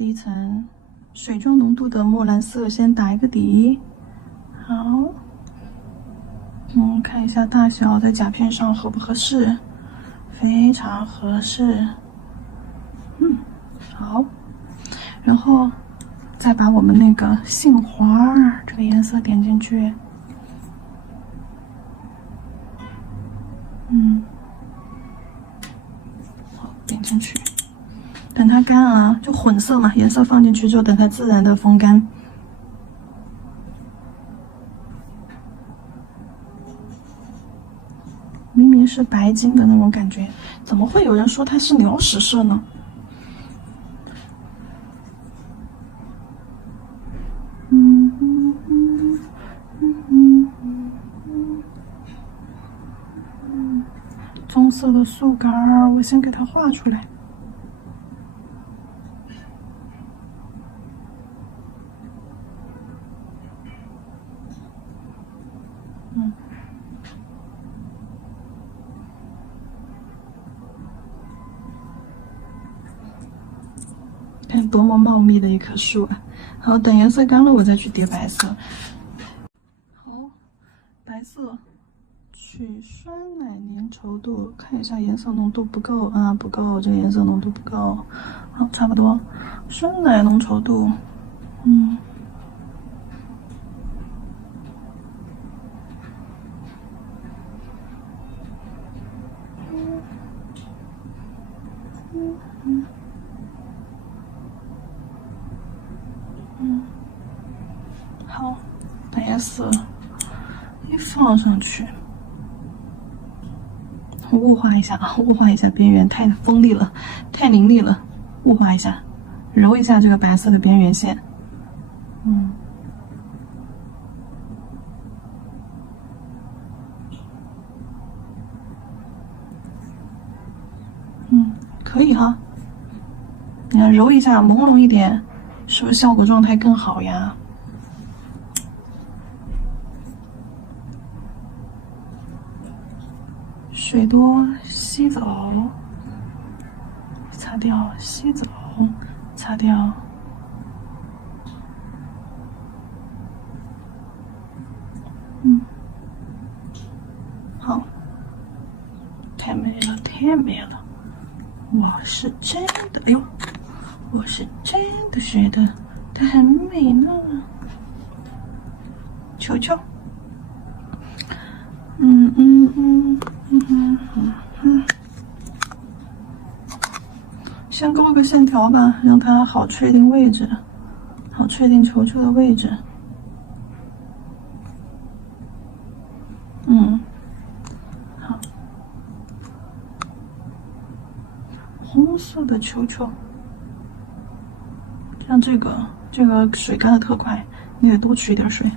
第一层水状浓度的墨蓝色先打一个底。好，看一下大小在甲片上合不合适，非常合适。好，然后再把我们那个杏花这个颜色点进去。好，点进去，等它干啊，就混色嘛，颜色放进去之后，等它自然的风干。明明是白金的那种感觉，怎么会有人说它是鸟屎色呢？棕色的树干儿，我先给它画出来。看多么茂密的一棵树啊！好，等颜色干了，我再去叠白色。好，白色取酸奶粘稠度，看一下颜色浓度不够啊，不够，这个颜色浓度不够。好，差不多，酸奶浓稠度，好，把颜色一放上去，雾化一下啊，雾化一下边缘，太锋利了，太凌厉了，雾化一下，揉一下这个白色的边缘线，可以哈，你看揉一下，朦胧一点，是不是效果状态更好呀？水多吸走，擦掉，吸走，擦掉。好，太美了，太美了！我是真的，哎呦，我是真的觉得它很美呢。球球，先勾个线条吧，让它好确定位置，好确定球球的位置。好，红色的球球，像这个水干的特快，你得多取一点水。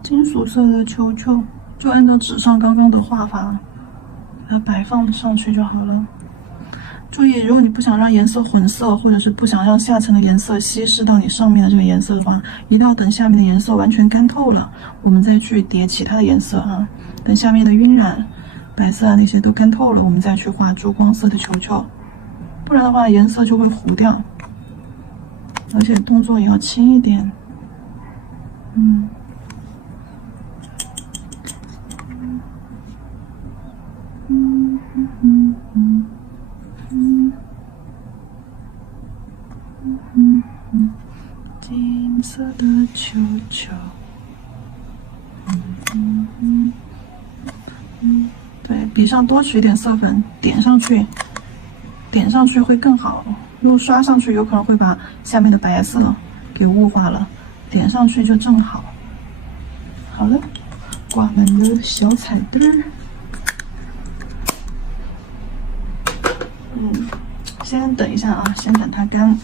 金属色的球球就按照纸上刚刚的画法，把它摆放上去就好了。注意，如果你不想让颜色混色，或者是不想让下层的颜色稀释到你上面的这个颜色的话，一定要等下面的颜色完全干透了，我们再去叠其他的颜色啊。等下面的晕染、白色啊那些都干透了，我们再去画珠光色的球球，不然的话颜色就会糊掉。而且动作也要轻一点，金色的球球，对，笔上多取一点色粉，点上去会更好。如果刷上去，有可能会把下面的白色给雾化了，点上去就正好。好了，挂满了小彩灯儿。先等一下啊，先等它干，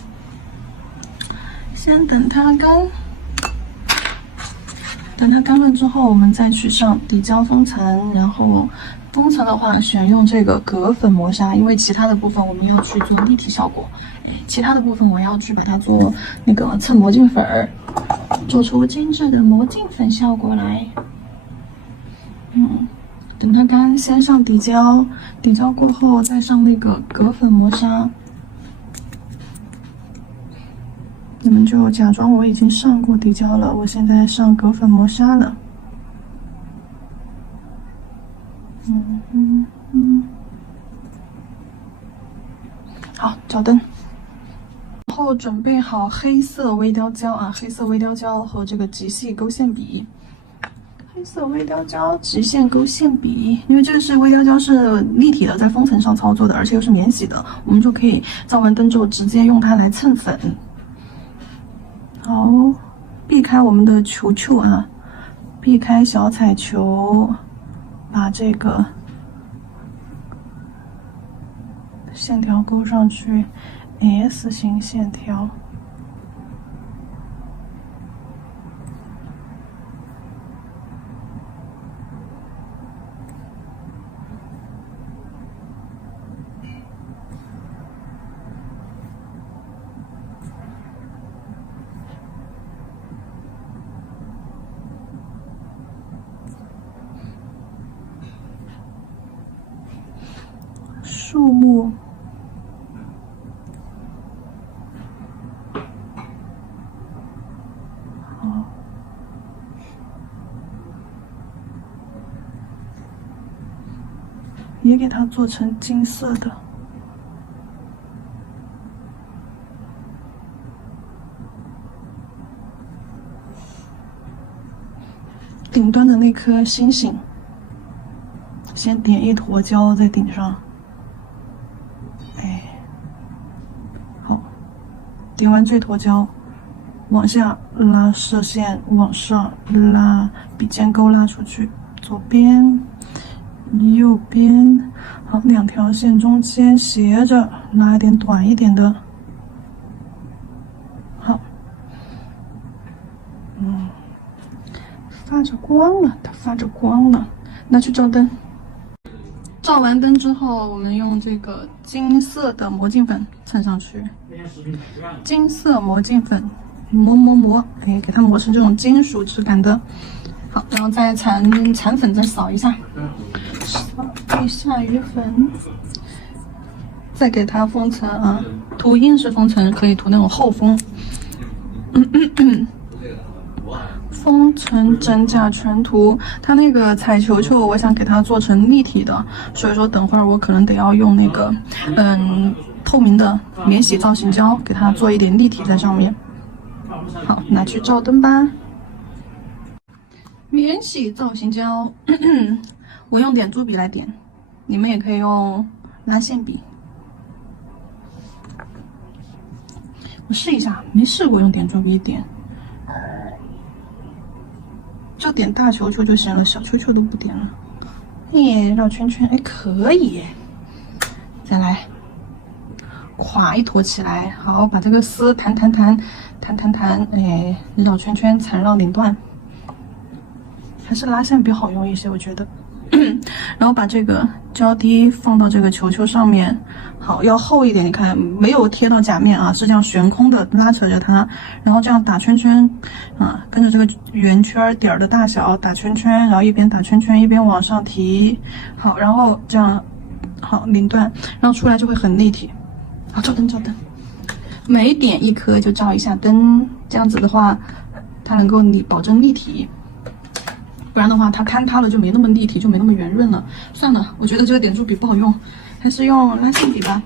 先等它干。等它干了之后，我们再去上底胶封层，然后封层的话选用这个铬粉磨砂，因为其他的部分我们要去做立体效果，其他的部分我要去把它做那个蹭魔镜粉儿，做出精致的魔镜粉效果来。等它干，先上底胶，底胶过后再上那个铬粉磨砂。你们就假装我已经上过底胶了，我现在上铬粉磨砂了。好，照灯。然后准备好黑色微雕胶啊，黑色微雕胶和这个极细勾线笔。黑色微雕胶、直线勾线笔，因为这个是微雕胶是立体的，在封层上操作的，而且又是免洗的，我们就可以照完灯之后直接用它来蹭粉。好，避开我们的球球啊，避开小彩球，把这个线条勾上去 ，S 型线条。树木，好，也给它做成金色的。顶端的那颗星星，先点一坨胶在顶上。点完这坨胶，往下拉射线，往上拉，笔尖钩拉出去，左边、右边，好，两条线中间斜着拉一点短一点的，好，发着光了，它发着光了，拿去照灯。照完灯之后，我们用这个金色的魔镜粉蹭上去。金色魔镜粉，磨，给它磨成这种金属质感的。好，然后再残粉再扫一下，扫一下余粉，再给它封层啊，涂硬式封层可以涂那种厚封。封层真假全涂，它那个彩球球，我想给它做成立体的，所以说等会儿我可能得要用那个透明的免洗造型胶给它做一点立体在上面。好，拿去照灯吧。免洗造型胶，我用点珠笔来点，你们也可以用拉线笔。我试一下，没试过用点珠笔点。就点大球球就行了，小球球都不点了。绕圈圈，可以。再来，垮一坨起来，好，把这个丝弹，绕圈圈缠绕顶端。还是拉线笔好用一些，我觉得。然后把这个胶滴放到这个球球上面，好，要厚一点，你看没有贴到甲面啊，是这样悬空的拉扯着它，然后这样打圈圈啊，跟着这个圆圈点儿的大小打圈圈，然后一边打圈圈一边往上提，好，然后这样好领段，然后出来就会很立体。好，照灯，每点一颗就照一下灯，这样子的话，它能够保证立体。不然的话，它坍塌了就没那么立体，就没那么圆润了。算了，我觉得这个点珠笔不好用，还是用拉线笔吧。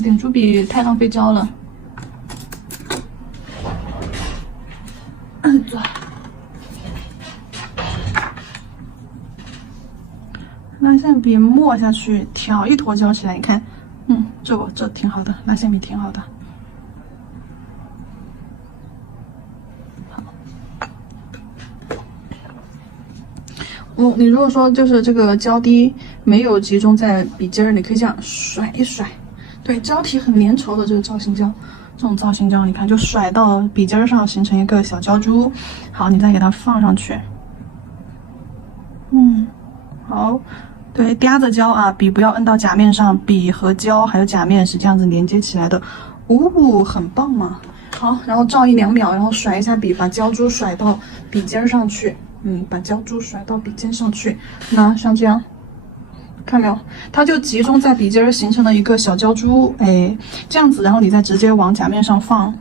点珠笔太浪费胶了。拉线笔抹下去，挑一坨胶起来，你看，这挺好的，拉线笔挺好的。你如果说就是这个胶滴没有集中在笔尖儿，你可以这样甩一甩，对，胶体很粘稠的这个造型胶，这种造型胶，你看就甩到笔尖上，形成一个小胶珠。好，你再给它放上去。好，对，嗲着胶啊，笔不要摁到甲面上，笔和胶还有甲面是这样子连接起来的。很棒嘛。好，然后照1-2秒，然后甩一下笔，把胶珠甩到笔尖上去。把胶珠甩到笔尖上去，那像这样，看没有？它就集中在笔尖形成了一个小胶珠，哎，这样子，然后你再直接往甲面上放。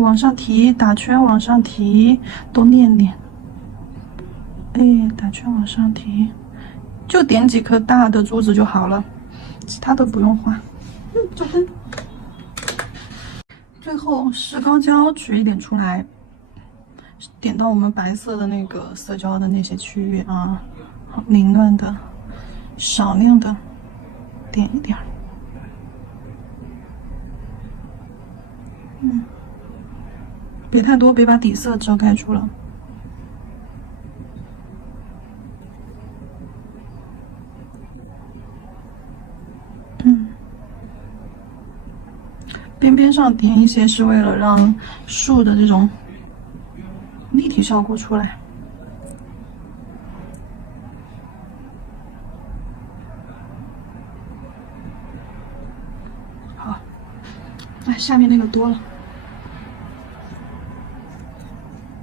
往上提，打圈往上提，多练练。打圈往上提。就点几颗大的珠子就好了，其他的不用画。9分。最后石膏胶取一点出来，点到我们白色的那个色胶的那些区域啊，好凌乱的，少量的点一点。别太多，别把底色遮盖住了。边边上点一些是为了让树的这种立体效果出来。好，下面那个多了，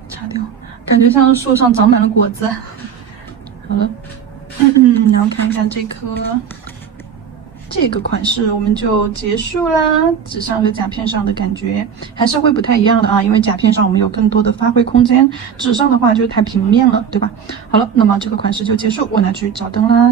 擦掉，感觉像树上长满了果子。好了，然后看一下这个款式我们就结束啦。纸上和甲片上的感觉还是会不太一样的啊，因为甲片上我们有更多的发挥空间，纸上的话就太平面了，对吧？好了，那么这个款式就结束，我拿去找灯啦。